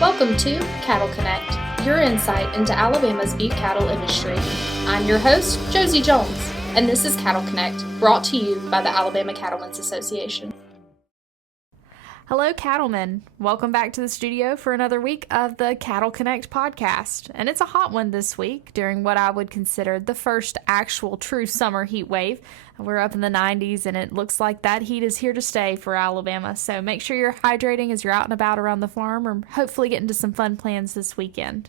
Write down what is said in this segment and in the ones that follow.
Welcome to Cattle Connect, your insight into Alabama's beef cattle industry. I'm your host, Josie Jones, and this is Cattle Connect, brought to you by the Alabama Cattlemen's Association. Hello, Cattlemen. Welcome back to the studio for another week of the Cattle Connect podcast. And it's a hot one this week during what I would consider the first actual true summer heat wave. We're up in the 90s, and it looks like that heat is here to stay for Alabama. So make sure you're hydrating as you're out and about around the farm, or hopefully get into some fun plans this weekend.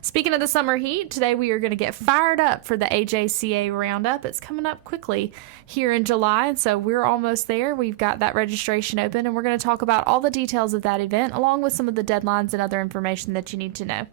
Speaking of the summer heat, today we are going to get fired up for the AJCA roundup. It's coming up quickly here in July, and so we're almost there. We've got that registration open, and we're going to talk about all the details of that event, along with some of the deadlines and other information that you need to know.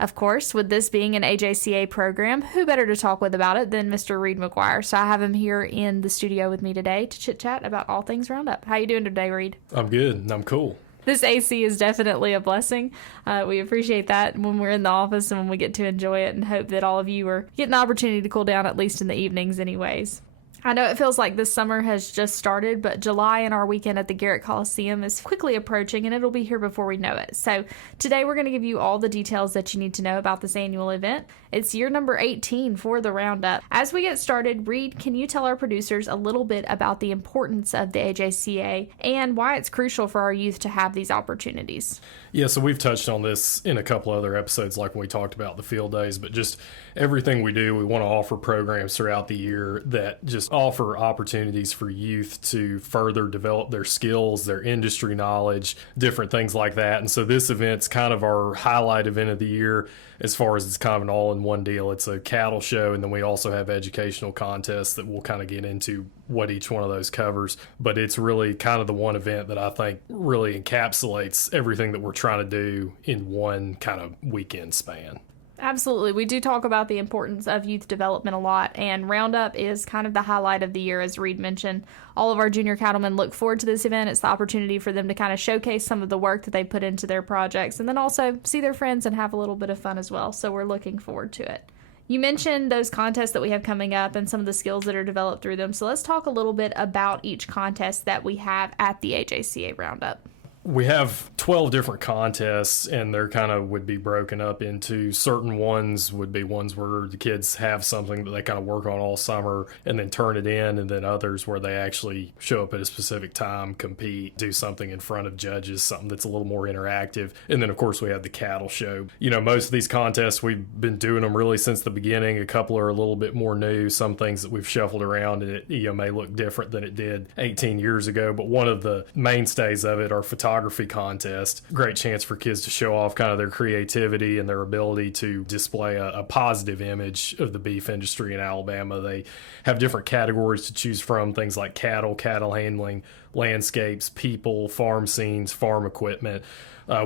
Of course, with this being an AJCA program, who better to talk with about it than Mr. Reid McGuire? So I have him here in the studio with me today to chit-chat about all things roundup. How you doing today, Reid? I'm good. I'm cool. This AC is definitely a blessing. We appreciate that when we're in the office and when we get to enjoy it, and hope that all of you are getting the opportunity to cool down, at least in the evenings anyways. I know it feels like this summer has just started, but July and our weekend at the Garrett Coliseum is quickly approaching, and it'll be here before we know it. So today we're going to give you all the details that you need to know about this annual event. It's year number 18 for the roundup. As we get started, Reid, can you tell our producers a little bit about the importance of the AJCA and why it's crucial for our youth to have these opportunities? Yeah, so we've touched on this in a couple other episodes, like when we talked about the field days, but just everything we do, we want to offer programs throughout the year that just offer opportunities for youth to further develop their skills, their industry knowledge, different things like that. And so this event's kind of our highlight event of the year, as far as it's kind of an all-in-one deal. It's a cattle show, and then we also have educational contests that we'll kind of get into what each one of those covers. But it's really kind of the one event that I think really encapsulates everything that we're trying to do in one kind of weekend span. Absolutely. We do talk about the importance of youth development a lot, and Roundup is kind of the highlight of the year, as Reid mentioned. All of our junior cattlemen look forward to this event. It's the opportunity for them to kind of showcase some of the work that they put into their projects, and then also see their friends and have a little bit of fun as well. So we're looking forward to it. You mentioned those contests that we have coming up and some of the skills that are developed through them. So let's talk a little bit about each contest that we have at the AJCA Roundup. We have 12 different contests, and they're kind of would be broken up into certain ones would be ones where the kids have something that they kind of work on all summer and then turn it in, and then others where they actually show up at a specific time, compete, do something in front of judges, something that's a little more interactive. And then, of course, we have the cattle show. You know, most of these contests, we've been doing them really since the beginning. A couple are a little bit more new. Some things that we've shuffled around, and it may look different than it did 18 years ago. But one of the mainstays of it are photography contest. Great chance for kids to show off kind of their creativity and their ability to display a positive image of the beef industry in Alabama. They have different categories to choose from, things like cattle handling, landscapes, people, farm scenes, farm equipment,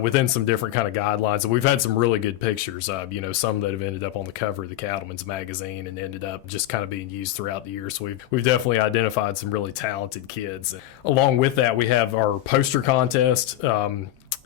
within some different kind of guidelines. And we've had some really good pictures of, some that have ended up on the cover of the Cattlemen's magazine and ended up just kind of being used throughout the year. So we've definitely identified some really talented kids. Along with that, we have our poster contest.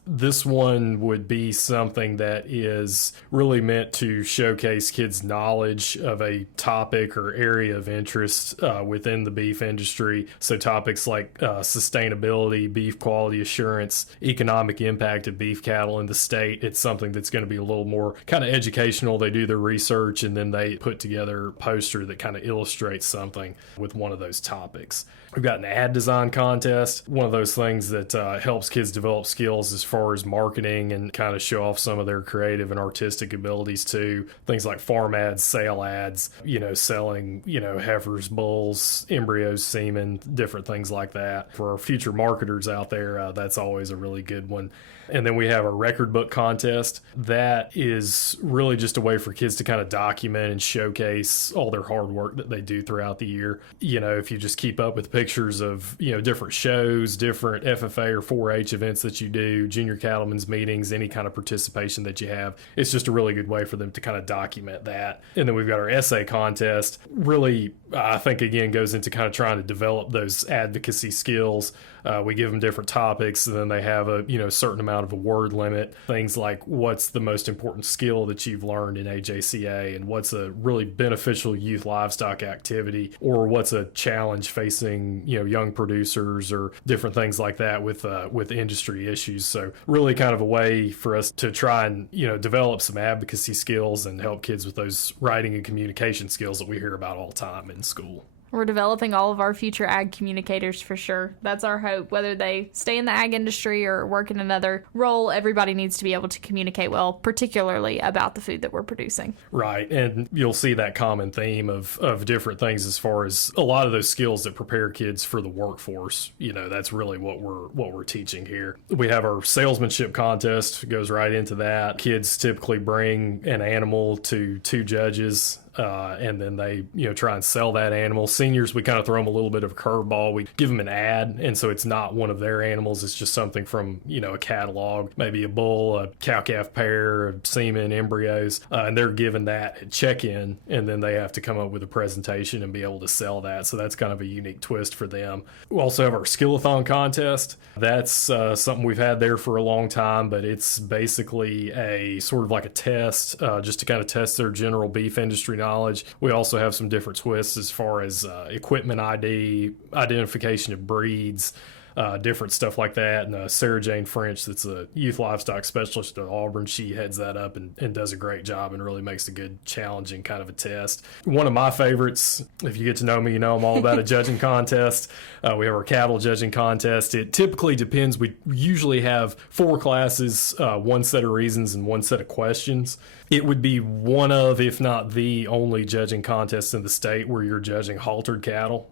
This one would be something that is really meant to showcase kids' knowledge of a topic or area of interest within the beef industry. So topics like sustainability, beef quality assurance, economic impact of beef cattle in the state. It's something that's going to be a little more kind of educational. They do their research, and then they put together a poster that kind of illustrates something with one of those topics. We've got an ad design contest, one of those things that helps kids develop skills as far as marketing and kind of show off some of their creative and artistic abilities too. Things like farm ads, sale ads, selling, heifers, bulls, embryos, semen, different things like that. For our future marketers out there, that's always a really good one. And then we have a record book contest. That is really just a way for kids to kind of document and showcase all their hard work that they do throughout the year. If you just keep up with pictures of, different shows, different FFA or 4-H events that you do, junior cattlemen's meetings, any kind of participation that you have, it's just a really good way for them to kind of document that. And then we've got our essay contest. Really, I think, again, goes into kind of trying to develop those advocacy skills. We give them different topics, and then they have a certain amount of a word limit. Things like, what's the most important skill that you've learned in AJCA, and what's a really beneficial youth livestock activity, or what's a challenge facing young producers, or different things like that with industry issues. So really kind of a way for us to try and, develop some advocacy skills and help kids with those writing and communication skills that we hear about all the time in school. We're developing all of our future ag communicators for sure. That's our hope. Whether they stay in the ag industry or work in another role, everybody needs to be able to communicate well, particularly about the food that we're producing. Right. And you'll see that common theme of different things as far as a lot of those skills that prepare kids for the workforce. That's really what we're teaching here. We have our salesmanship contest, goes right into that. Kids typically bring an animal to two judges. And then they, try and sell that animal. Seniors, we kind of throw them a little bit of a curveball. We give them an ad, and so it's not one of their animals. It's just something from, a catalog, maybe a bull, a cow-calf pair, semen, embryos, and they're given that at check-in, and then they have to come up with a presentation and be able to sell that. So that's kind of a unique twist for them. We also have our Skillathon contest. That's something we've had there for a long time, but it's basically a sort of like a test, just to kind of test their general beef industry knowledge. We also have some different twists as far as equipment ID, identification of breeds, different stuff like that. And Sarah Jane French, that's a youth livestock specialist at Auburn, she heads that up and does a great job and really makes a good, challenging kind of a test. One of my favorites, if you get to know me, I'm all about a judging contest. We have our cattle judging contest. It typically depends. We usually have 4 classes, 1 set of reasons and 1 set of questions. It would be one of, if not the only judging contest in the state where you're judging haltered cattle.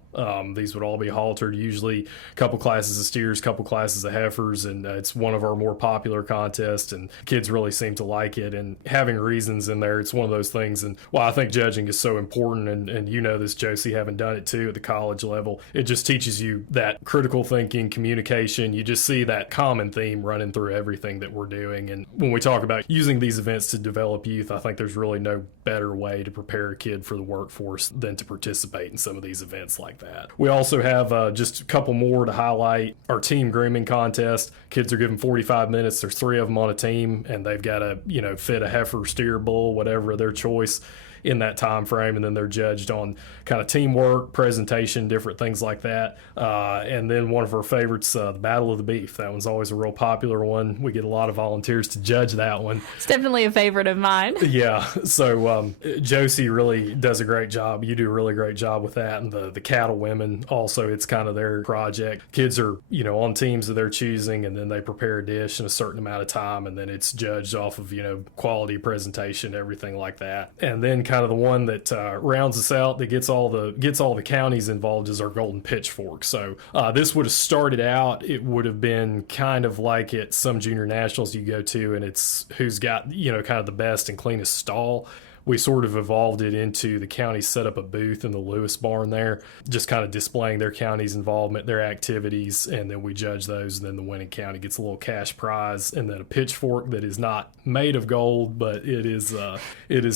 These would all be haltered, usually a couple classes of steers, couple classes of heifers, and it's one of our more popular contests, and kids really seem to like it. And having reasons in there, it's one of those things. And I think judging is so important, and you know this, Josie, having done it too at the college level, it just teaches you that critical thinking, communication. You just see that common theme running through everything that we're doing. And when we talk about using these events to develop youth, I think there's really no better way to prepare a kid for the workforce than to participate in some of these events like that. We also have just a couple more to highlight. Our team grooming contest. Kids are given 45 minutes. There's 3 of them on a team, and they've got to fit a heifer, steer, bull, whatever their choice in that time frame, and then they're judged on kind of teamwork, presentation, different things like that. And then one of our favorites, the Battle of the Beef. That one's always a real popular one. We get a lot of volunteers to judge that one. It's definitely a favorite of mine. Yeah. So Josie really does a great job. You do a really great job with that. And the Cattlemen also, it's kind of their project. Kids are, on teams of their choosing, and then they prepare a dish in a certain amount of time, and then it's judged off of, quality presentation, everything like that. And then kind of the one that rounds us out, that gets all the counties involved, is our Golden Pitchfork. So this would have started out, it would have been kind of like at some junior nationals you go to, and it's who's got kind of the best and cleanest stall. We sort of evolved it into the county set up a booth in the Lewis barn there, just kind of displaying their county's involvement, their activities, and then we judge those, and then the winning county gets a little cash prize, and then a pitchfork that is not made of gold, but it is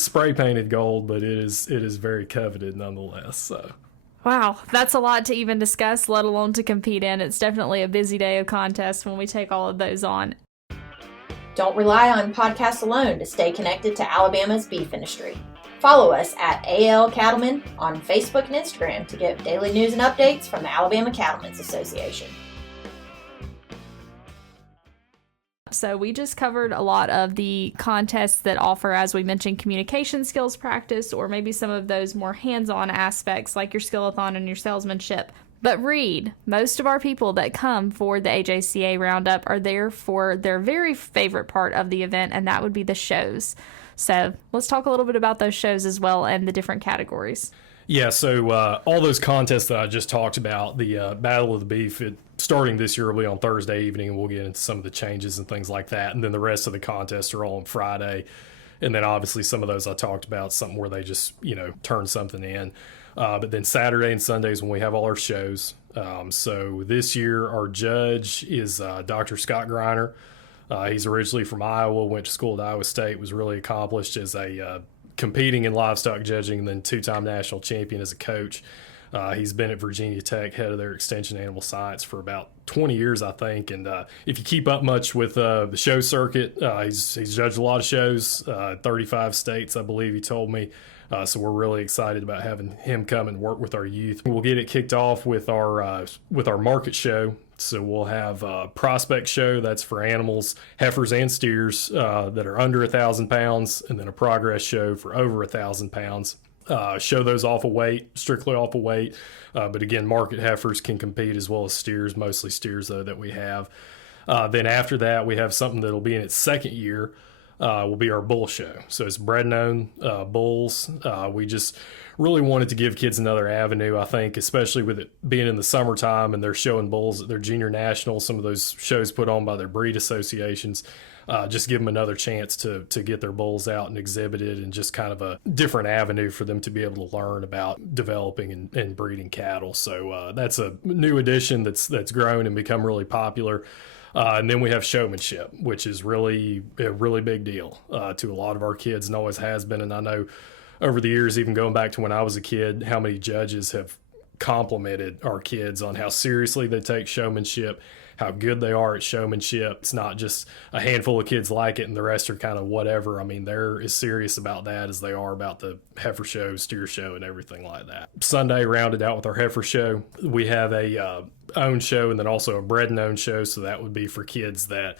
spray painted gold, but it is very coveted nonetheless. So. Wow, that's a lot to even discuss, let alone to compete in. It's definitely a busy day of contests when we take all of those on. Don't rely on podcasts alone to stay connected to Alabama's beef industry. Follow us at AL Cattlemen on Facebook and Instagram to get daily news and updates from the Alabama Cattlemen's Association. So we just covered a lot of the contests that offer, as we mentioned, communication skills practice, or maybe some of those more hands-on aspects like your Skillathon and your salesmanship. But Reid, most of our people that come for the AJCA Roundup are there for their very favorite part of the event, and that would be the shows. So let's talk a little bit about those shows as well and the different categories. Yeah, so all those contests that I just talked about, the Battle of the Beef, starting this year will be on Thursday evening, and we'll get into some of the changes and things like that. And then the rest of the contests are all on Friday. And then obviously some of those I talked about, something where they just, turn something in. But then Saturday and Sundays when we have all our shows. So this year our judge is Dr. Scott Greiner. He's originally from Iowa, went to school at Iowa State, was really accomplished as a competing in livestock judging, and then 2-time national champion as a coach. He's been at Virginia Tech, head of their extension animal science for about 20 years, I think. And if you keep up much with the show circuit, he's judged a lot of shows, 35 states, I believe he told me. So we're really excited about having him come and work with our youth. We'll get it kicked off with our market show. So we'll have a prospect show that's for animals, heifers and steers that are under 1,000 pounds, and then a progress show for over 1,000 pounds. Show those off of weight, strictly off of weight. But again, market heifers can compete as well as steers, mostly steers though that we have. Then after that, we have something that'll be in its second year. Will be our bull show. So it's bred and owned bulls. We just really wanted to give kids another avenue, I think, especially with it being in the summertime and they're showing bulls at their junior nationals, some of those shows put on by their breed associations. Just give them another chance to get their bulls out and exhibited, and just kind of a different avenue for them to be able to learn about developing and breeding cattle. So that's a new addition that's grown and become really popular. And then we have showmanship, which is really a really big deal to a lot of our kids and always has been. And I know over the years, even going back to when I was a kid, how many judges have complimented our kids on how seriously they take showmanship, how good they are at showmanship. It's not just a handful of kids like it and the rest are kind of whatever. I mean, they're as serious about that as they are about the heifer show, steer show, and everything like that. Sunday rounded out with our heifer show. We have a own show and then also a bred and owned show. So that would be for kids that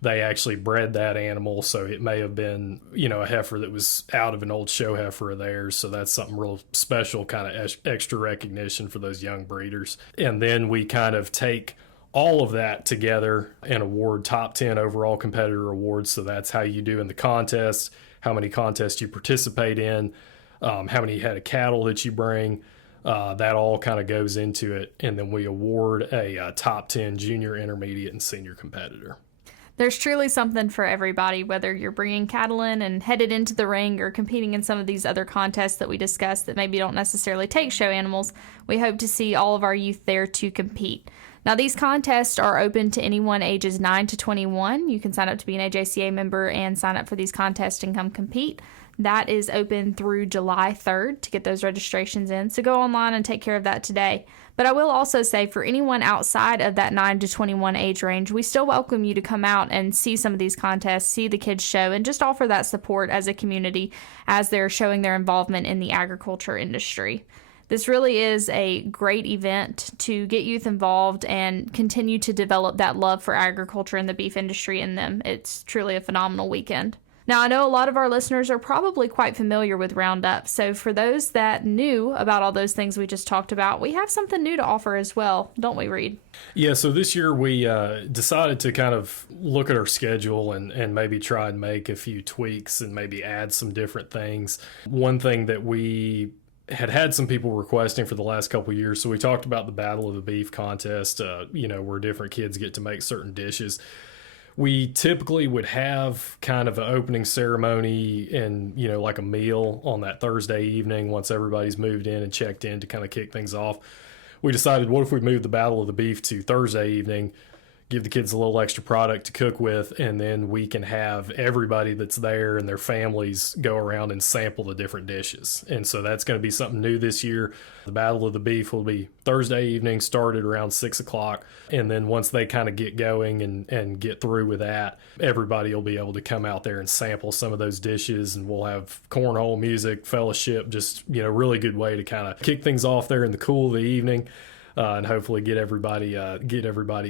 they actually bred that animal. So it may have been, a heifer that was out of an old show heifer of theirs. So that's something real special, kind of extra recognition for those young breeders. And then we kind of take all of that together and award top 10 overall competitor awards. So that's how you do in the contest, how many contests you participate in, how many head of cattle that you bring. That all kind of goes into it. And then we award a top 10 junior, intermediate, and senior competitor. There's truly something for everybody, whether you're bringing cattle in and headed into the ring or competing in some of these other contests that we discussed that maybe don't necessarily take show animals. We hope to see all of our youth there to compete. Now, these contests are open to anyone ages 9 to 21. You can sign up to be an AJCA member and sign up for these contests and come compete. That is open through July 3rd to get those registrations in. So go online and take care of that today. But I will also say for anyone outside of that 9 to 21 age range, we still welcome you to come out and see some of these contests, see the kids show, and just offer that support as a community as they're showing their involvement in the agriculture industry. This really is a great event to get youth involved and continue to develop that love for agriculture and the beef industry in them. It's truly a phenomenal weekend. Now, I know a lot of our listeners are probably quite familiar with Roundup, so for those that knew about all those things we just talked about, we have something new to offer as well, don't we, Reid? Yeah, so this year we decided to kind of look at our schedule and maybe try and make a few tweaks and maybe add some different things. One thing that we had some people requesting for the last couple of years, so we talked about the Battle of the Beef contest, where different kids get to make certain dishes. We typically would have kind of an opening ceremony and, like a meal on that Thursday evening once everybody's moved in and checked in to kind of kick things off. We decided, what if we moved the Battle of the Beef to Thursday evening, give the kids a little extra product to cook with, and then we can have everybody that's there and their families go around and sample the different dishes. And so that's going to be something new this year. The Battle of the Beef will be Thursday evening, started around 6 o'clock. And then once they kind of get going and get through with that, everybody will be able to come out there and sample some of those dishes. And we'll have cornhole music, fellowship, just, really good way to kind of kick things off there in the cool of the evening. And hopefully get everybody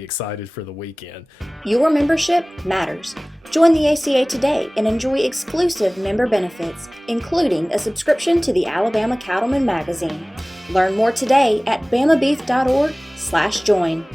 excited for the weekend. Your membership matters. Join the ACA today and enjoy exclusive member benefits, including a subscription to the Alabama Cattlemen magazine. Learn more today at bamabeef.org/join.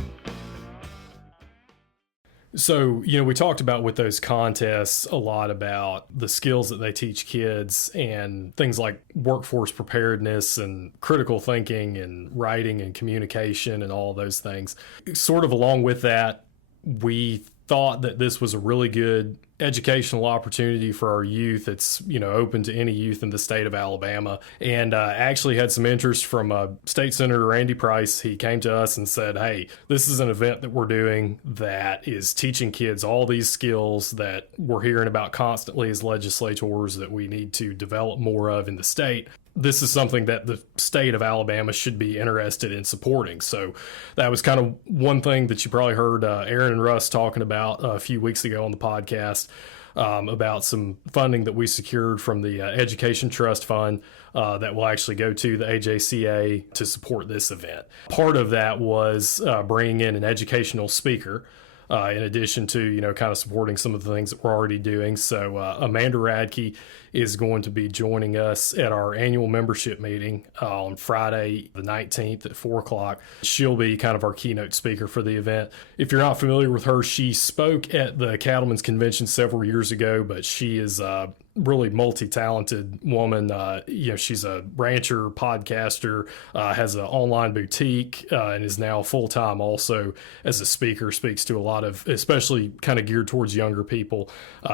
So, we talked about with those contests a lot about the skills that they teach kids and things like workforce preparedness and critical thinking and writing and communication and all those things. Sort of along with that, we thought that this was a really good educational opportunity for our youth. It's, open to any youth in the state of Alabama. And actually had some interest from State Senator Randy Price. He came to us and said, hey, this is an event that we're doing that is teaching kids all these skills that we're hearing about constantly as legislators that we need to develop more of in the state. this is something that the state of Alabama should be interested in supporting. So that was kind of one thing that you probably heard Aaron and Russ talking about a few weeks ago on the podcast, about some funding that we secured from the Education Trust Fund that will actually go to the AJCA to support this event. Part of that was bringing in an educational speaker, in addition to, kind of supporting some of the things that we're already doing. So Amanda Radke is going to be joining us at our annual membership meeting on Friday the 19th at 4 o'clock. She'll be kind of our keynote speaker for the event. If you're not familiar with her, she spoke at the Cattlemen's Convention several years ago, but she is really multi-talented woman. She's a rancher, podcaster, has an online boutique, and is now full-time also as a speaker, speaks to a lot of, especially kind of geared towards younger people.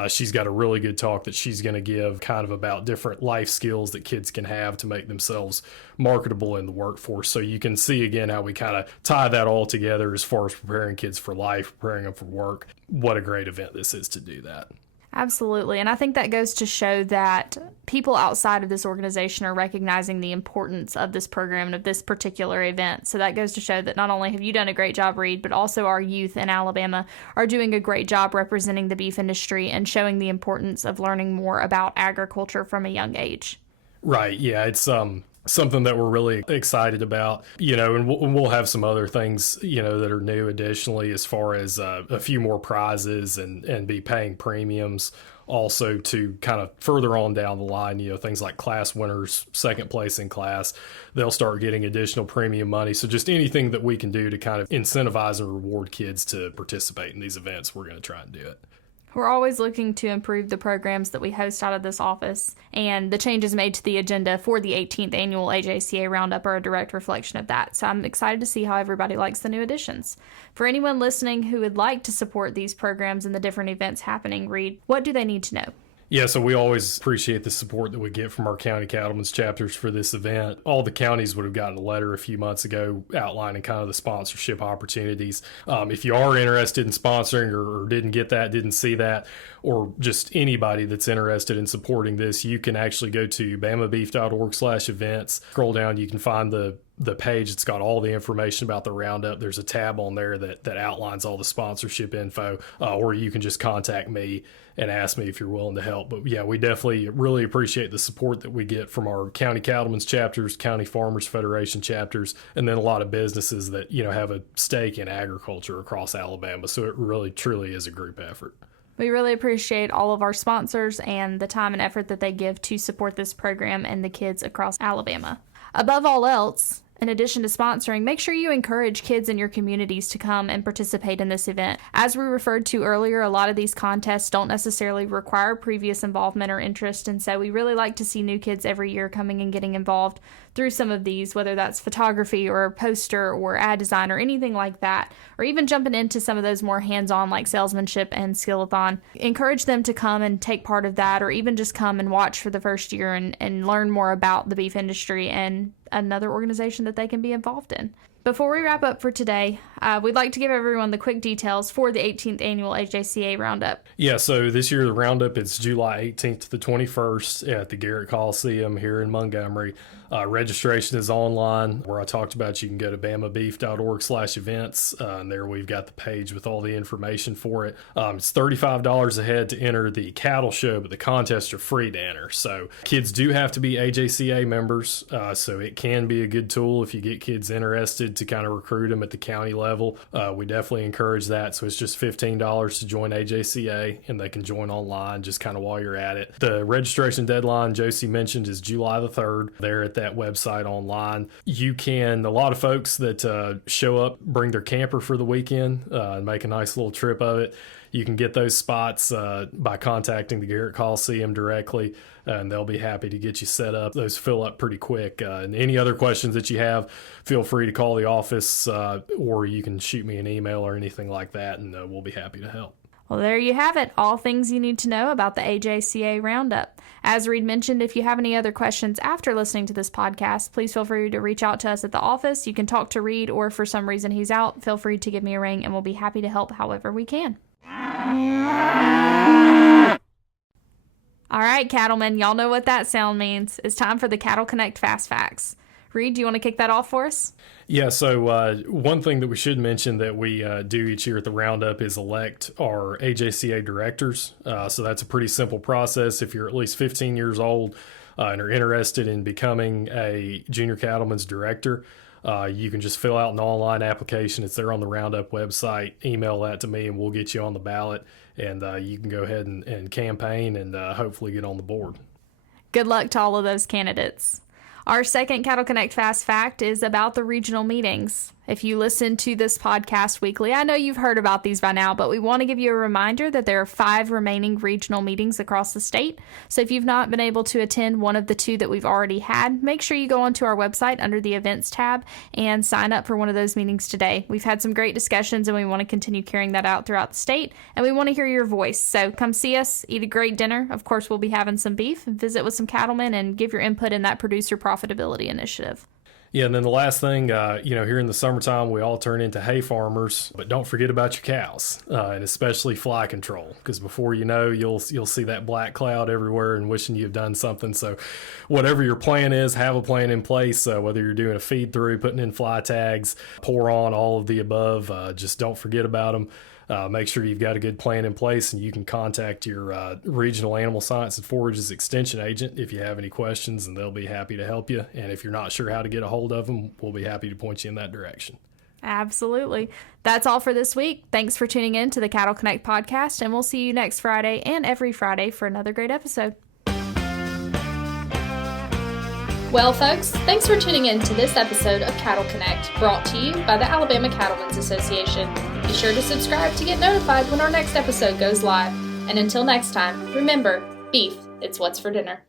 She's got a really good talk that she's going to give kind of about different life skills that kids can have to make themselves marketable in the workforce. So you can see again how we kind of tie that all together as far as preparing kids for life, preparing them for work. What a great event this is to do that. Absolutely. And I think that goes to show that people outside of this organization are recognizing the importance of this program and of this particular event. So that goes to show that not only have you done a great job, Reid, but also our youth in Alabama are doing a great job representing the beef industry and showing the importance of learning more about agriculture from a young age. Right. Yeah. It's something that we're really excited about, and we'll have some other things, that are new additionally, as far as a few more prizes and be paying premiums also to kind of further on down the line, things like class winners, second place in class, they'll start getting additional premium money. So just anything that we can do to kind of incentivize and reward kids to participate in these events, we're going to try and do it. We're always looking to improve the programs that we host out of this office, and the changes made to the agenda for the 18th annual AJCA Roundup are a direct reflection of that. So I'm excited to see how everybody likes the new additions. For anyone listening who would like to support these programs and the different events happening, Reid, what do they need to know? Yeah, so we always appreciate the support that we get from our county cattlemen's chapters for this event. All the counties would have gotten a letter a few months ago outlining kind of the sponsorship opportunities. If you are interested in sponsoring or didn't get that, didn't see that, or just anybody that's interested in supporting this, you can actually go to bamabeef.org/events. Scroll down, you can find the page. It's got all the information about the roundup. There's a tab on there that outlines all the sponsorship info, or you can just contact me and ask me if you're willing to help. But yeah, we definitely really appreciate the support that we get from our county cattlemen's chapters, county farmers federation chapters, and then a lot of businesses that have a stake in agriculture across Alabama. So it really truly is a group effort. We really appreciate all of our sponsors and the time and effort that they give to support this program and the kids across Alabama. Above all else, in addition to sponsoring, make sure you encourage kids in your communities to come and participate in this event. As we referred to earlier, a lot of these contests don't necessarily require previous involvement or interest, and so we really like to see new kids every year coming and getting involved through some of these, whether that's photography or a poster or ad design or anything like that, or even jumping into some of those more hands-on like salesmanship and skill-a-thon. Encourage them to come and take part of that, or even just come and watch for the first year and learn more about the beef industry and another organization that they can be involved in. Before we wrap up for today, we'd like to give everyone the quick details for the 18th annual AJCA Roundup. Yeah, so this year the Roundup is July 18th to the 21st at the Garrett Coliseum here in Montgomery. Registration is online, where I talked about. You can go to bamabeef.org/events, and there we've got the page with all the information for it. It's $35 a head to enter the cattle show, but the contests are free to enter. So kids do have to be AJCA members, so it can be a good tool if you get kids interested to kind of recruit them at the county level. We definitely encourage that. So it's just $15 to join AJCA, and they can join online just kind of while you're at it. The registration deadline Josie mentioned is July the 3rd. There at that website online. You can, a lot of folks that show up, bring their camper for the weekend and make a nice little trip of it. You can get those spots by contacting the Garrett Coliseum directly, and they'll be happy to get you set up. Those fill up pretty quick. And any other questions that you have, feel free to call the office, or you can shoot me an email or anything like that, and we'll be happy to help. Well, there you have it. All things you need to know about the AJCA Roundup. As Reid mentioned, if you have any other questions after listening to this podcast, please feel free to reach out to us at the office. You can talk to Reid, or if for some reason he's out, feel free to give me a ring, and we'll be happy to help however we can. All right, cattlemen, y'all know what that sound means. It's time for the Cattle Connect Fast Facts. Reid, do you want to kick that off for us? Yeah, so one thing that we should mention that we do each year at the Roundup is elect our AJCA directors. So that's a pretty simple process. If you're at least 15 years old and are interested in becoming a junior cattleman's director, you can just fill out an online application. It's there on the Roundup website. Email that to me and we'll get you on the ballot. And you can go ahead and campaign and hopefully get on the board. Good luck to all of those candidates. Our second Cattle Connect Fast Fact is about the regional meetings. If you listen to this podcast weekly, I know you've heard about these by now, but we want to give you a reminder that there are 5 remaining regional meetings across the state. So if you've not been able to attend one of the 2 that we've already had, make sure you go onto our website under the events tab and sign up for one of those meetings today. We've had some great discussions and we want to continue carrying that out throughout the state, and we want to hear your voice. So come see us, eat a great dinner. Of course, we'll be having some beef, visit with some cattlemen, and give your input in that producer profitability initiative. Yeah, and then the last thing, here in the summertime, we all turn into hay farmers, but don't forget about your cows, and especially fly control, because before you know, you'll see that black cloud everywhere and wishing you've done something. So whatever your plan is, have a plan in place, whether you're doing a feed through, putting in fly tags, pour on, all of the above, just don't forget about them. Make sure you've got a good plan in place, and you can contact your regional animal science and forages extension agent if you have any questions, and they'll be happy to help you. And if you're not sure how to get a hold of them, we'll be happy to point you in that direction. Absolutely. That's all for this week. Thanks for tuning in to the Cattle Connect podcast, and we'll see you next Friday and every Friday for another great episode. Well, folks, thanks for tuning in to this episode of Cattle Connect, brought to you by the Alabama Cattlemen's Association. Be sure to subscribe to get notified when our next episode goes live. And until next time, remember, beef, it's what's for dinner.